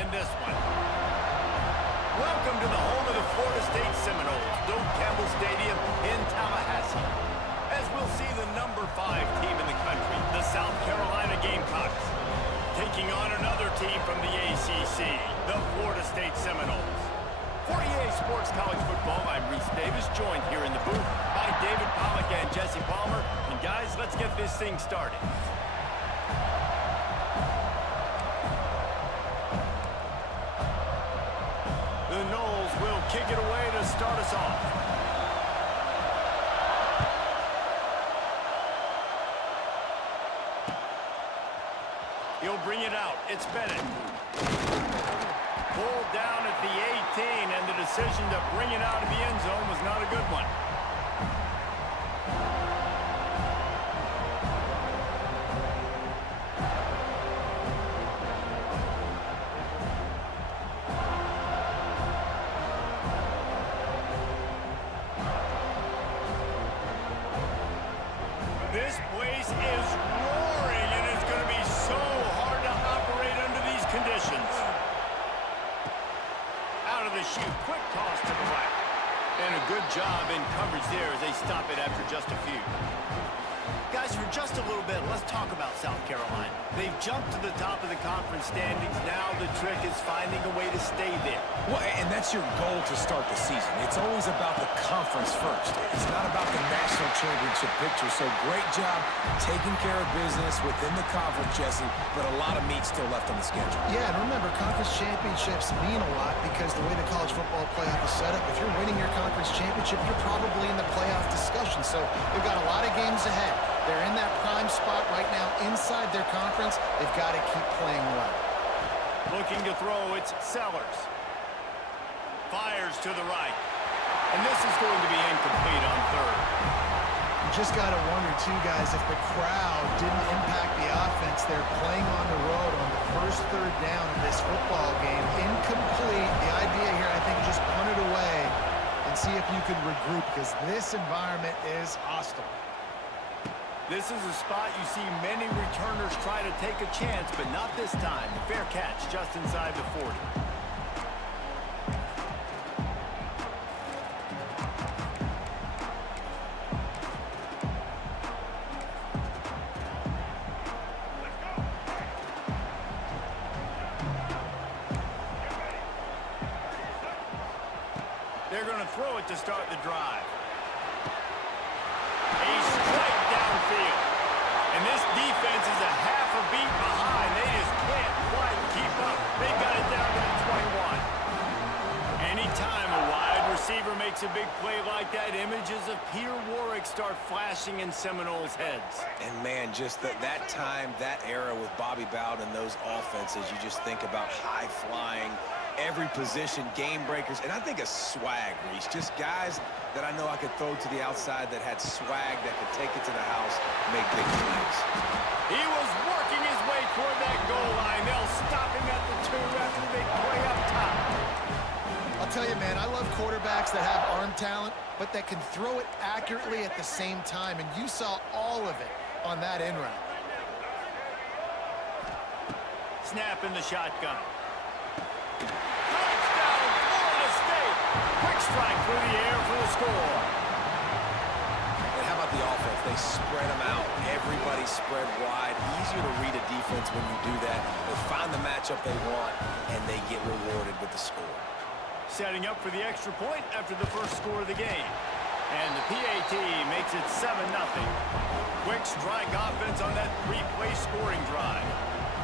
in this one. Welcome to the home of the Florida State Seminoles, Doak Campbell Stadium in Tallahassee. As we'll see the number 5 team in the country, the South Carolina Gamecocks, taking on another team from the ACC, the Florida State Seminoles. For EA Sports College Football, I'm Reese Davis, joined here in the booth by David Pollack and Jesse Palmer. And guys, let's get this thing started. The Noles will kick it away to start us off. He'll bring it out. It's Bennett. Pulled down at the 18, and the decision to bring it out of the end zone was not a good one. This place is roaring, and it's going to be so hard to operate under these conditions. Out of the chute, quick toss to the right. And a good job in coverage there as they stop it after just a few. Guys, for just a little bit, let's talk about South Carolina. They've jumped to the top of the conference standings. Now the trick is finding a way to stay there. Well, and that's your goal to start the season. It's always about the conference first. It's not about the national championship picture. So great job taking care of business within the conference, Jesse, but a lot of meat still left on the schedule. Yeah, and remember, conference championships mean a lot because the way the college football playoff is set up, if you're winning your conference championship, you're probably in the playoff discussion. So they've got a lot of games ahead. They're in that prime spot right now inside their conference. They've got to keep playing well. Looking to throw, it's Sellers. Fires to the right. And this is going to be incomplete on third. You just got to wonder, too, guys, if the crowd didn't impact the offense. They're playing on the road on the first third down of this football game. Incomplete. The idea here, I think, just punt it away and see if you could regroup because this environment is hostile. This is a spot you see many returners try to take a chance, but not this time. The fair catch just inside the 40. They're going to throw it to start the drive. A strike downfield. And this defense is a half a beat behind. They just can't quite keep up. They've got it down to the 21. Anytime a wide receiver makes a big play like that, images of Peter Warwick start flashing in Seminoles' heads. And, man, just that time, that era with Bobby Bowden and those offenses, you just think about high-flying, every position, game breakers, and I think a swag, Reese. Just guys that I know I could throw to the outside that had swag that could take it to the house, make big plays. He was working his way toward that goal line. They'll stop him at the 2 after the big play up top. I'll tell you, man, I love quarterbacks that have arm talent, but that can throw it accurately at the same time, and you saw all of it on that end route. Snap in the shotgun. Touchdown, Florida State. Quick strike through the air for the score. And how about the offense? They spread them out. Everybody spread wide. Easier to read a defense when you do that. They find the matchup they want, and they get rewarded with the score. Setting up for the extra point after the first score of the game. And the PAT makes it 7-0. Quick strike offense on that 3-play scoring drive.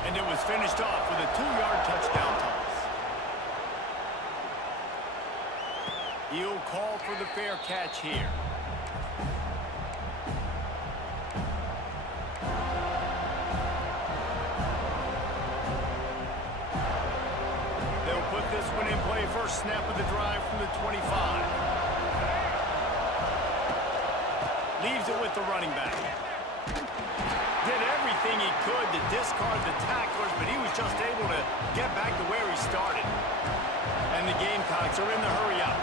And it was finished off with a 2-yard touchdown toss. He'll call for the fair catch here. They'll put this one in play. First snap of the drive from the 25. Leaves it with the running back. Did everything he could to discard the tacklers, but he was just able to get back to where he started. And the Gamecocks are in the hurry up.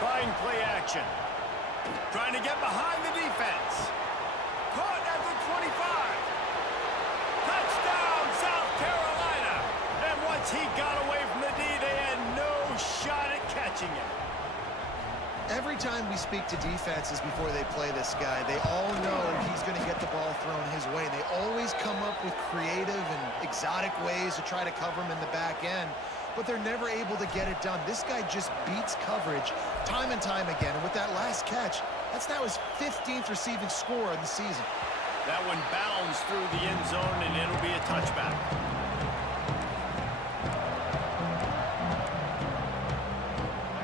Trying play action. Trying to get behind the defense. Caught at the 25. Touchdown, He got away from the D. They had no shot at catching him. Every time we speak to defenses before they play this guy, they all know he's going to get the ball thrown his way. They always come up with creative and exotic ways to try to cover him in the back end, but they're never able to get it done. This guy just beats coverage time and time again, and with that last catch, that's now his 15th receiving score of the season. That one bounds through the end zone, and it'll be a touchback.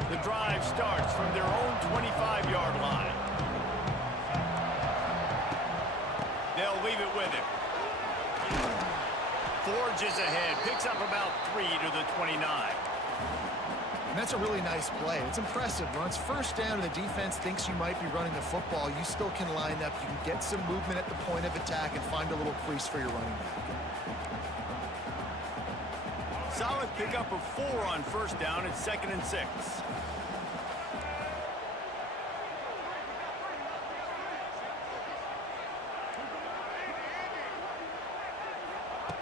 The drive starts from their own 25-yard line. They'll leave it with him. Forges ahead, picks up about 3 to the 29. And that's a really nice play. It's impressive. When it's first down and the defense thinks you might be running the football, you still can line up. You can get some movement at the point of attack and find a little crease for your running back. Solid pickup of 4 on first down at 2nd and 6.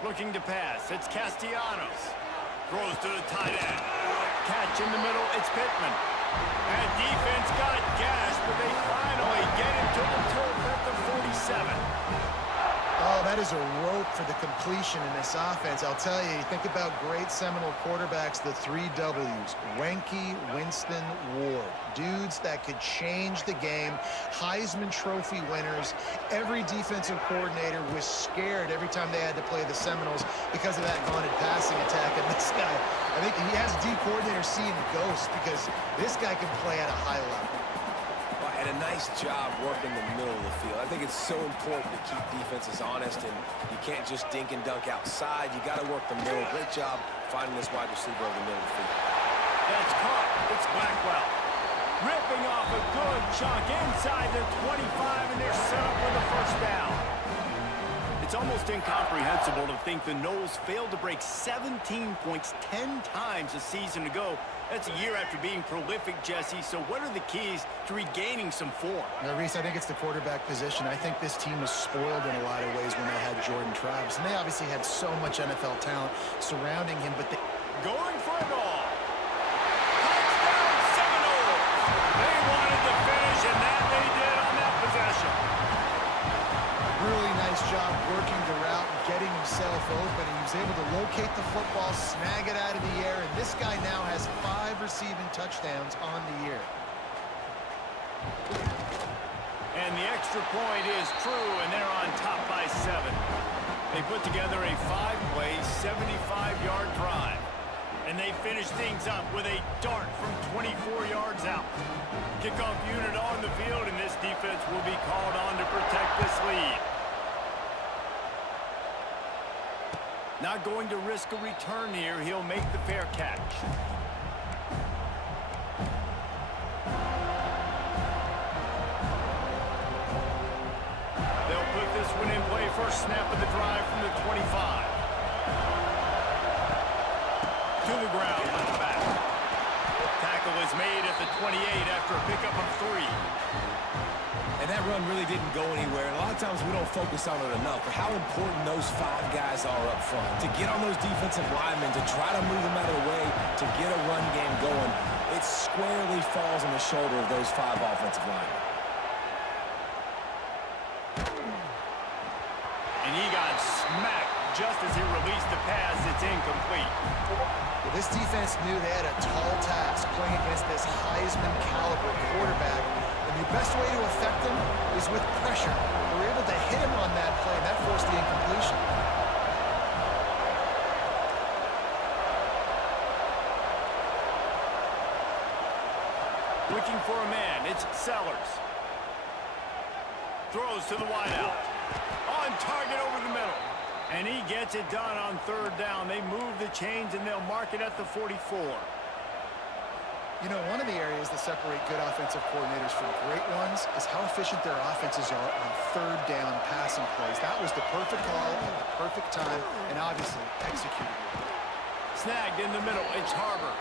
Looking to pass. It's Castellanos. Throws to the tight end. Catch in the middle. It's Pittman. And defense got gashed, but they finally get him to the turf at the 47. Oh, that is a rope for the completion in this offense. I'll tell you, you think about great Seminole quarterbacks, the 3 W's, Wenke, Winston, Ward. Dudes that could change the game, Heisman Trophy winners. Every defensive coordinator was scared every time they had to play the Seminoles because of that vaunted passing attack. And this guy, I think he has D coordinators seeing ghosts because this guy can play at a high level. And a nice job working the middle of the field. I think it's so important to keep defenses honest, and you can't just dink and dunk outside. You got to work the middle. Great job finding this wide receiver over the middle of the field. That's caught. It's Blackwell. Ripping off a good chunk inside the 25, and they're set up with a first down. It's almost incomprehensible to think the Noles failed to break 17 points 10 times a season ago. That's a year after being prolific, Jesse. So what are the keys to regaining some form? Now, Reese, I think it's the quarterback position. I think this team was spoiled in a lot of ways when they had Jordan Travis. And they obviously had so much NFL talent surrounding him, but they... Going for it all. Touchdown, Seminoles! They wanted to finish, and that they did on that possession. Really nice job working the route and getting himself open. He was able to locate the football, snag it out of the air, and this guy now has 5 receiving touchdowns on the year. And the extra point is true, and they're on top by 7. They put together a 5-play, 75-yard drive. And they finish things up with a dart from 24 yards out. Kickoff unit on the field, and this defense will be called on to protect this lead. Not going to risk a return here. He'll make the fair catch. They'll put this one in play. First snap of the drive from the 25. To the ground on the back. Tackle is made at the 28 after a pickup of 3. And that run really didn't go anywhere. And a lot of times we don't focus on it enough, but how important those 5 guys are up front. To get on those defensive linemen, to try to move them out of the way, to get a run game going, it squarely falls on the shoulder of those 5 offensive linemen. And he got smacked just as he released the pass. It's incomplete. Well, this defense knew they had a tall task playing against this Heisman caliber quarterback. And the best way to affect him is with pressure. They were able to hit him on that play, and that forced the incompletion. Looking for a man. It's Sellers. Throws to the wideout. On target over the middle. And he gets it done on 3rd down. They move the chains, and they'll mark it at the 44. You know, one of the areas that separate good offensive coordinators from great ones is how efficient their offenses are on 3rd down passing plays. That was the perfect call at the perfect time, and obviously executed. Snagged in the middle. It's Harbor.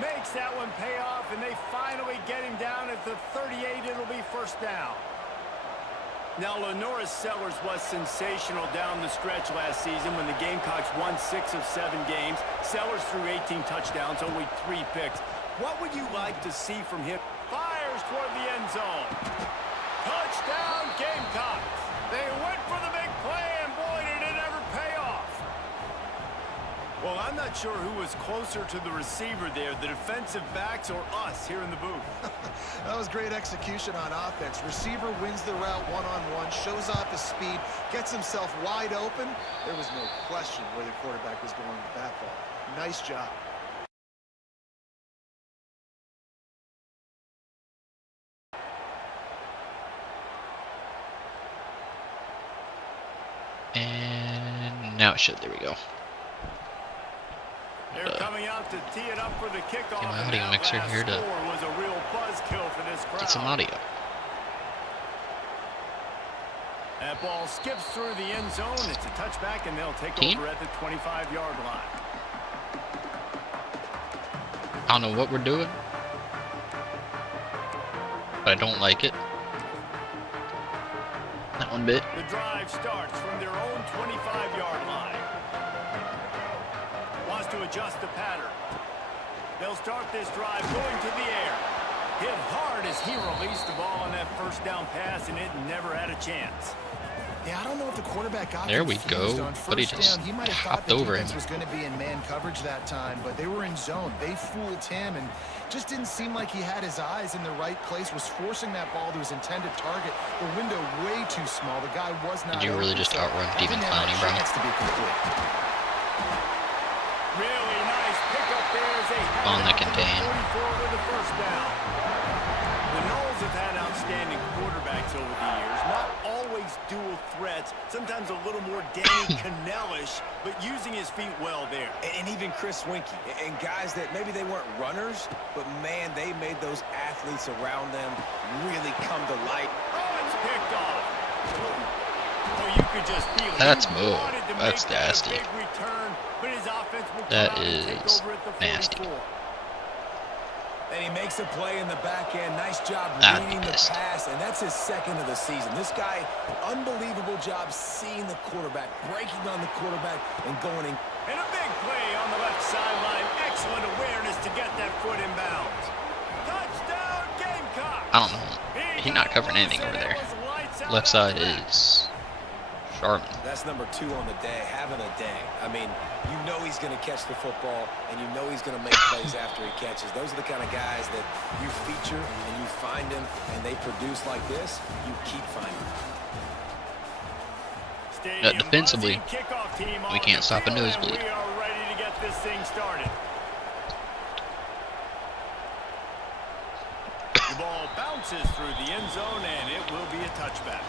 Makes that one pay off, and they finally get him down at the 38. It'll be first down. Now, Lenora Sellers was sensational down the stretch last season when the Gamecocks won 6 of 7 games. Sellers threw 18 touchdowns, only 3 picks. What would you like to see from him? Fires toward the end zone. Touchdown, Gamecocks. They went for the big play, and boy, did it ever pay off. Well, I'm not sure who was closer to the receiver there, the defensive backs or us here in the booth. That was great execution on offense. Receiver wins the route one-on-one, shows off his speed, gets himself wide open. There was no question where the quarterback was going with that ball. Nice job. And now it should. There we go. They're coming out to tee it up for the kickoff. Get my audio mixer here to was a real buzzkill for this crowd. get some audio. That ball skips through the end zone. It's a touchback, and they'll take over at the 25-yard line. I don't know what we're doing, but I don't like it. Not one bit. The drive starts from their own 25-yard line. Wants to adjust the pattern. They'll start this drive going to the air. Hit hard as he released the ball on that first down pass, and it never had a chance. Yeah, I don't know if the quarterback got there we go, but he just down. He might have hopped thought the over him. defense was going to be in man coverage that time, but they were in zone. They fooled him, and just didn't seem like he had his eyes in the right place, was forcing that ball to his intended target. The window way too small. The guy was not. Did you really just outrun Demon Clowney, bro? Really nice pickup there as they On the contain. 44 with the first down. The Noles have had outstanding quarterbacks over the years. Not always dual threats. Sometimes a little more Danny Cannellish, but using his feet well there. And even Chris Winkie. And guys that maybe they weren't runners, but man, they made those athletes around them really come to light. Oh, it's picked off. Oh, you could just feel it. That's He move. wanted to That's make that a nasty. big return, but his offense will come That out and take is over at the nasty. 44. And he makes a play in the back end. Nice job I'd reading be the pissed. pass, and that's his second of the season. This guy, unbelievable job seeing the quarterback, breaking on the quarterback, and going in. And a big play on the left sideline. Excellent awareness to get that foot in bounds. Touchdown, Gamecock. I don't know. He's not covering anything over there. Left side is Sharman. That's number 2 on the day, having a day. I mean, you know he's going to catch the football, and you know he's going to make plays after he catches. Those are the kind of guys that you feature, and you find them, and they produce like this, you keep finding them. Defensively, we can't stop a nosebleed. We are ready to get this thing started. The ball bounces through the end zone, and it will be a touchback.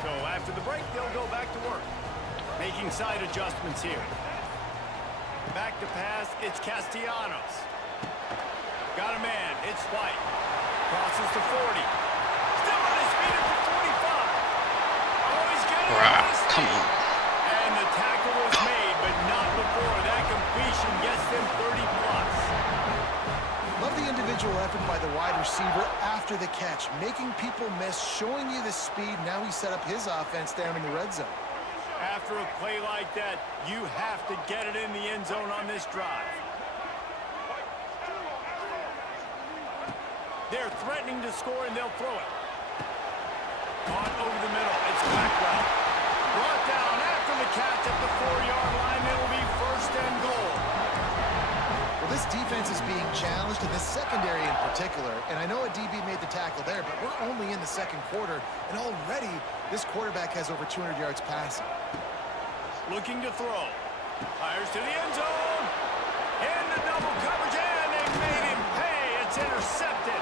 So after the break, they'll go back to work. Making side adjustments here. Back to pass, it's Castellanos. Got a man, it's White. Crosses to 40. Still on his feet at the 45. Oh, he's getting it. Come on. And the tackle was made, but not before. That completion gets them 30+. Love the individual effort by the wide receiver after the catch, making people miss, showing you the speed. Now he set up his offense down in the red zone. After a play like that, you have to get it in the end zone on this drive. They're threatening to score, and they'll throw it. Caught over the middle. It's Blackwell. Brought down after the catch at the 4-yard line. It'll be first and goal. Well, this defense is being challenged, in the secondary in particular. And I know a DB made the tackle there, but we're only in the second quarter, and already this quarterback has over 200 yards passing. Looking to throw. Fires to the end zone. In the double coverage, and they made him pay. It's intercepted.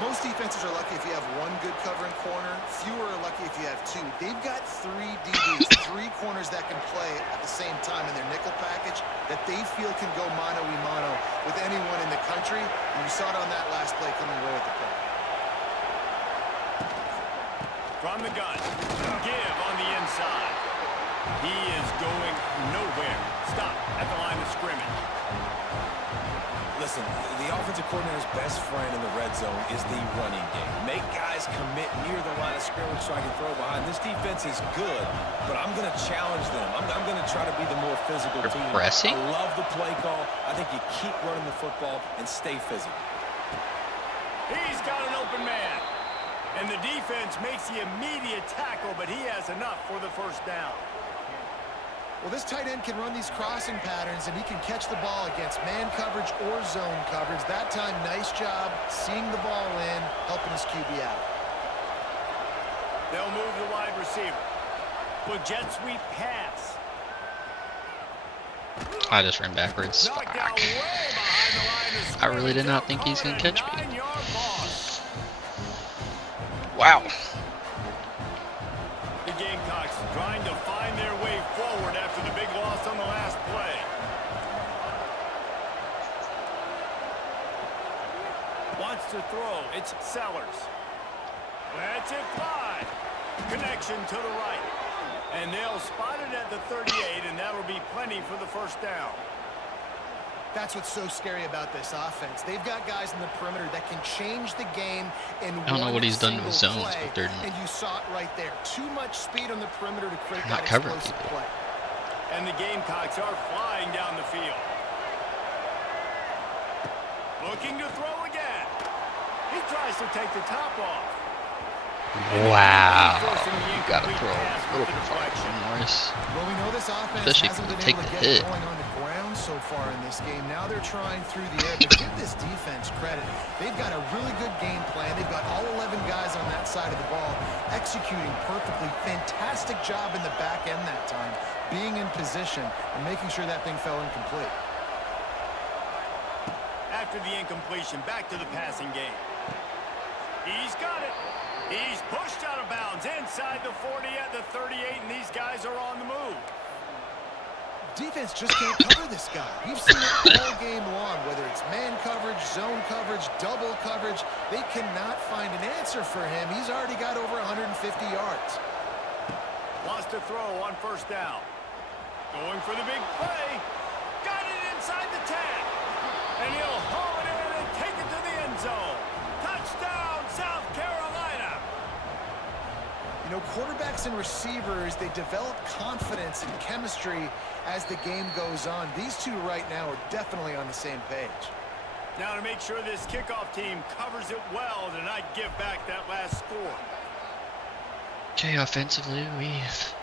Most defenses are lucky if you have one good covering corner. Fewer are lucky if you have 2. They've got 3 DBs, 3 corners that can play at the same time in their nickel package that they feel can go mano-a-mano with anyone in the country. And you saw it on that last play coming away with the play. From the gun. Give on the inside. He is going nowhere. Stop at the line of scrimmage. Listen, the offensive coordinator's best friend in the red zone is the running game. Make guys commit near the line of scrimmage so I can throw behind. This defense is good, but I'm going to challenge them. I'm going to try to be the more physical team. Pressing? I love the play call. I think you keep running the football and stay physical. He's got an open man. And the defense makes the immediate tackle, but he has enough for the first down. Well, this tight end can run these crossing patterns, and he can catch the ball against man coverage or zone coverage. That time, nice job seeing the ball in, helping his QB out. They'll move the wide receiver. With jet sweep pass. I just ran backwards. Fuck. I really did not think he's going to catch me. Wow. The Gamecocks trying to find their way forward after the big loss on the last play. Wants to throw. It's Sellers. Lets it fly. Connection to the right. And they'll spot it at the 38, and that'll be plenty for the first down. That's what's so scary about this offense. They've got guys in the perimeter that can change the game in I don't know what he's done to the zones, play, but they're and you saw it right there. Too much speed on the perimeter to create not that covering explosive people. play. And the Gamecocks are flying down the field. Looking to throw again. He tries to take the top off. Wow. You got to throw a little bit farther, Morris. Well, we know this offense Especially if hasn't you been take able to the get hit. going on the ground so far in this game. Now they're trying through the air. But give this defense credit. They've got a really good game plan. They've got all 11 guys on that side of the ball executing perfectly. Fantastic job in the back end that time, being in position and making sure that thing fell incomplete. After the incompletion, back to the passing game. He's got it. He's pushed out of bounds inside the 40 at the 38, and these guys are on the move. Defense just can't cover this guy. We've seen it all game long, whether it's man coverage, zone coverage, double coverage. They cannot find an answer for him. He's already got over 150 yards. Wants to throw on first down. Going for the big play. Got it inside the 10. And he'll haul it in and take it to the end zone. Touchdown, South Carolina. You know, quarterbacks and receivers, they develop confidence and chemistry as the game goes on. These two right now are definitely on the same page. Now to make sure this kickoff team covers it well to not give back that last score. Okay, offensively, we've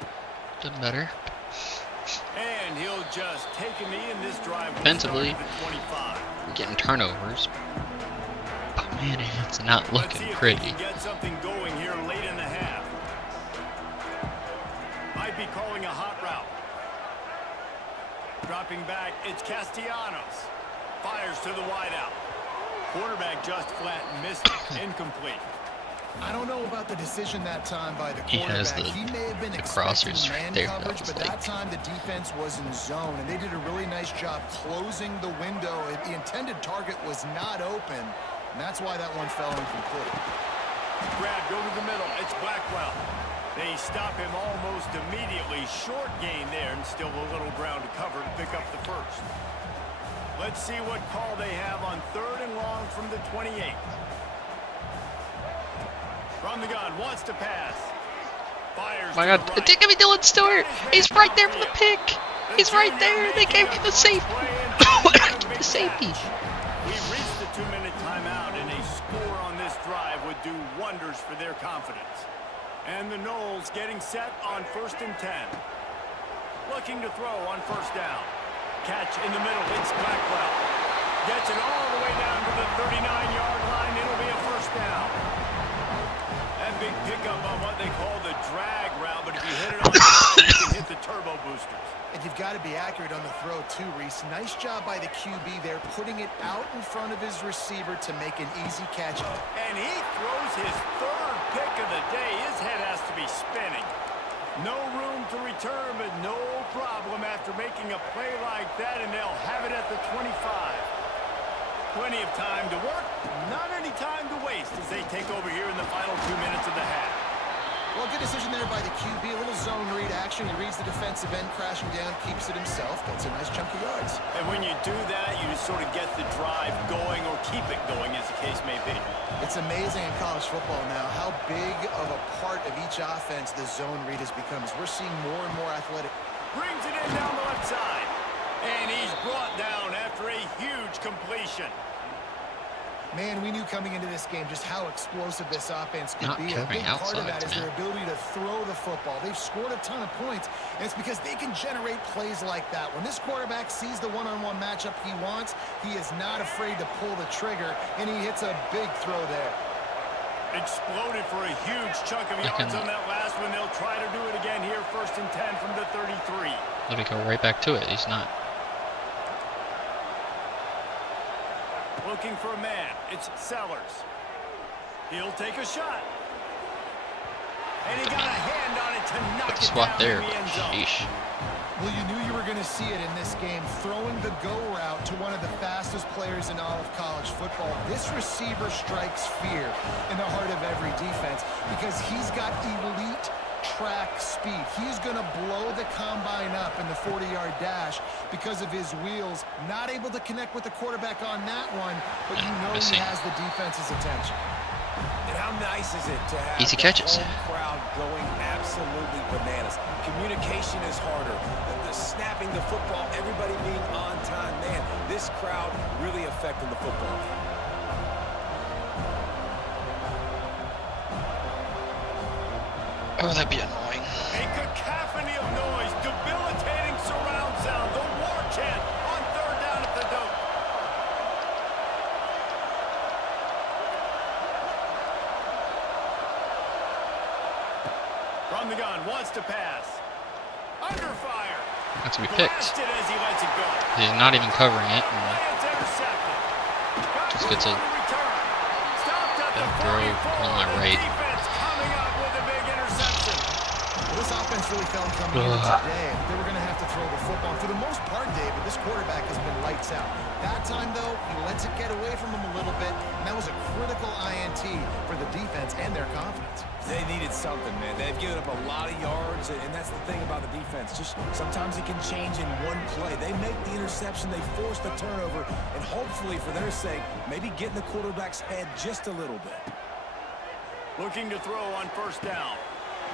done better. And he'll just take a knee in this drive. Offensively, 25. we're getting turnovers. Oh man, it's not Let's looking see if pretty. they can get something going here late in the half. Might be calling a hot route. Dropping back, it's Castellanos. Fires to the wideout. Quarterback just flat missed it. Incomplete. I don't know about the decision that time by the He has quarterback. He may have been the expecting crossers man right there. coverage, That was but like, that time the defense was in zone, and they did a really nice job closing the window. The intended target was not open, and that's why that one fell incomplete. Grab, go to the middle. It's Blackwell. They stop him almost immediately. Short gain there, and still a little ground to cover to pick up the first. Let's see what call they have on 3rd and long from the 28. From the gun, wants to pass. Fires. oh my god, give me Dylan Stewart! He's right there for the pick! He's right there! They gave me the safety! Oh my god, give me the safety! We've reached the 2-minute timeout, and a score on this drive would do wonders for their confidence. And the Noles getting set on 1st and 10. Looking to throw on first down. Catch in the middle, it's Blackwell. Gets it all the way down to the 39-yard line. It'll be a first down. That big pickup on what they call the drag route, but if you hit it on the side, you can hit the turbo boosters. And you've got to be accurate on the throw too, Reese. Nice job by the QB there, putting it out in front of his receiver to make an easy catch. And he throws his 3rd pick of the day. His head has to be spinning. No room to return, but no problem after making a play like that, and they'll have it at the 25. Plenty of time to work, not any time to waste as they take over here in the final 2 minutes of the half. Well, good decision there by the QB. A little zone read action. He reads the defensive end crashing down, keeps it himself, gets a nice chunk of yards. And when you do that, you just sort of get the drive going or keep it going, as the case may be. It's amazing in college football now how big of a part of each offense the zone read has become. As we're seeing more and more athletic. Brings it in down the left side. And he's brought down after a huge completion. Man, we knew coming into this game just how explosive this offense could Not be. A big covering part of that outside, is their ability to throw the football. They've scored a ton of points, and it's because they can generate plays like that. When this quarterback sees the one-on-one matchup he wants, he is not afraid to pull the trigger, and he hits a big throw there. Exploded for a huge chunk of yards on that last one. They'll try to do it again here, 1st and 10 from the 33. Let me go right back to it. He's not. Looking for a man. It's Sellers. He'll take a shot. And he got a hand on it to knock it Swat down there. in the end zone. Sheesh. Well, you knew you were going to see it in this game, throwing the go route to one of the fastest players in all of college football. This receiver strikes fear in the heart of every defense because he's got elite track speed. He's going to blow the combine up in the 40-yard dash because of his wheels. Not able to connect with the quarterback on that one, but you know he has the defense's attention. And how nice is it to have Easy the catches. home crowd going absolutely bananas? Communication is harder. The snapping the football, everybody being on time. Man, this crowd really affecting the football game. Oh, that'd be annoying. A cacophony of noise, debilitating surround sound, the war chant on 3rd down at the dope. From the gun, wants to pass. Under fire. That's gonna be picked. Blasted as he lets it go. He's not even covering it. And It's intercepted. just gets a Return. Stopped at the throw 44. on my The right. defense coming up with a big interception. Well, this offense really felt coming in today. They were going to have to throw the football. And for the most part, David, this quarterback has been lights out. That time, though, he lets it get away from him a little bit, and that was a critical INT for the defense and their confidence. They needed something, man. They've given up a lot of yards, and that's the thing about the defense. Just sometimes it can change in one play. They make the interception, they force the turnover, and hopefully, for their sake, maybe get in the quarterback's head just a little bit. Looking to throw on 1st down.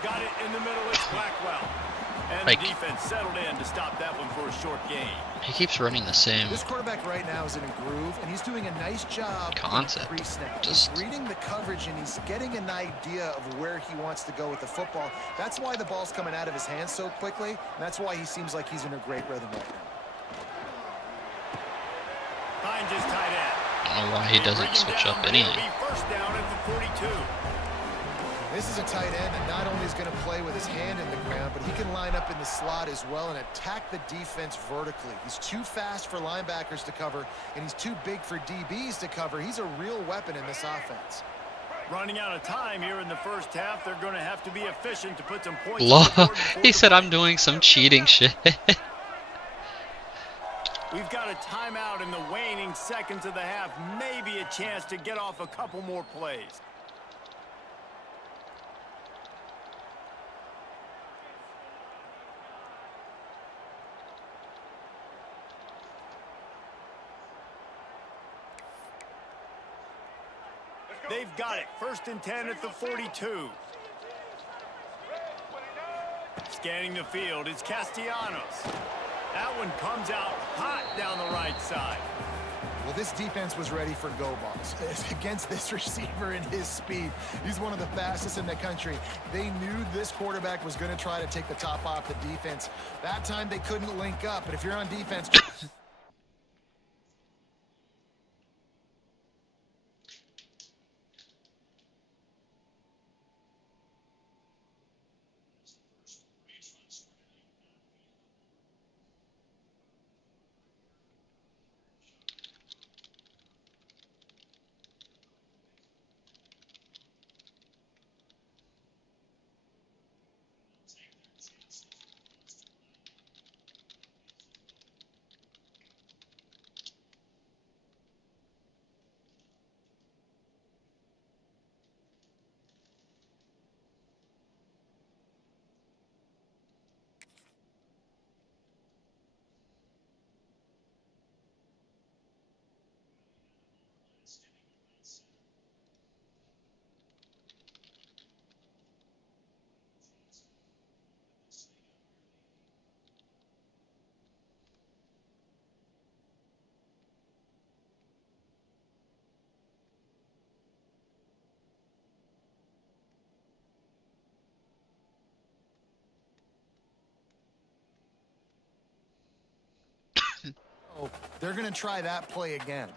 Got it in the middle. It's Blackwell. And Like- the defense settled in to stop that one for a short gain. he keeps running the same This quarterback right now is in a groove, and he's doing a nice job concept. pre-snap. Just He's reading the coverage, and he's getting an idea of where he wants to go with the football. That's why the ball's coming out of his hands so quickly, and that's why he seems like he's in a great rhythm right now. Finds his tight end. I don't know why he They bring doesn't him switch down, up but he'll anything. be 1st down at the 42. This is a tight end that not only is going to play with his hand in the ground, but he can line up in the slot as well and attack the defense vertically. He's too fast for linebackers to cover, and he's too big for DBs to cover. He's a real weapon in this offense. Running out of time here in the 1st half. They're going to have to be efficient to put some points Lol. on the board before He the said break. I'm doing some cheating shit. We've got a timeout in the waning seconds of the half. Maybe a chance to get off a couple more plays. They've got it. 1st and 10 at the 42. Scanning the field, it's Castellanos. That one comes out hot down the right side. Well, this defense was ready for go balls against this receiver and his speed. He's one of the fastest in the country. They knew this quarterback was going to try to take the top off the defense. That time they couldn't link up, but if you're on defense... So they're going to try that play again.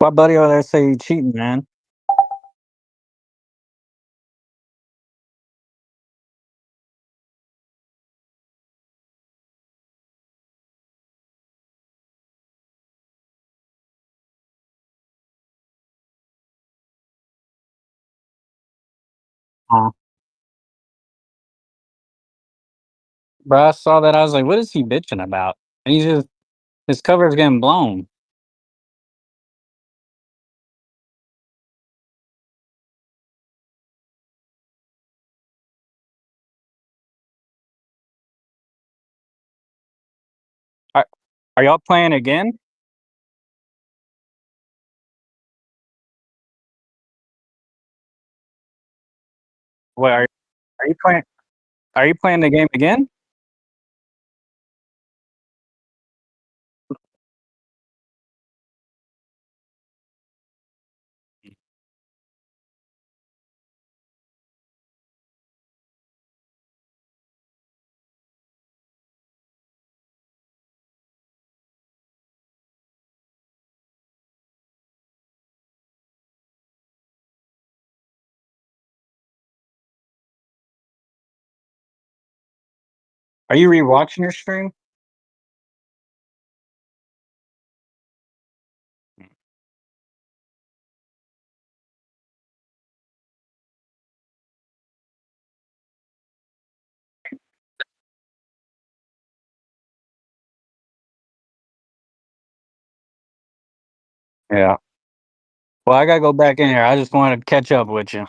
My buddy over there say you cheating, man. Uh, Bro, I saw that. I was like, what is he bitching about? And he's just, his cover's getting blown. Are, are y'all playing again? What are you playing? Are you playing the game again? Are you rewatching your stream? Yeah. Well, I gotta go back in here. I just wanted to catch up with you.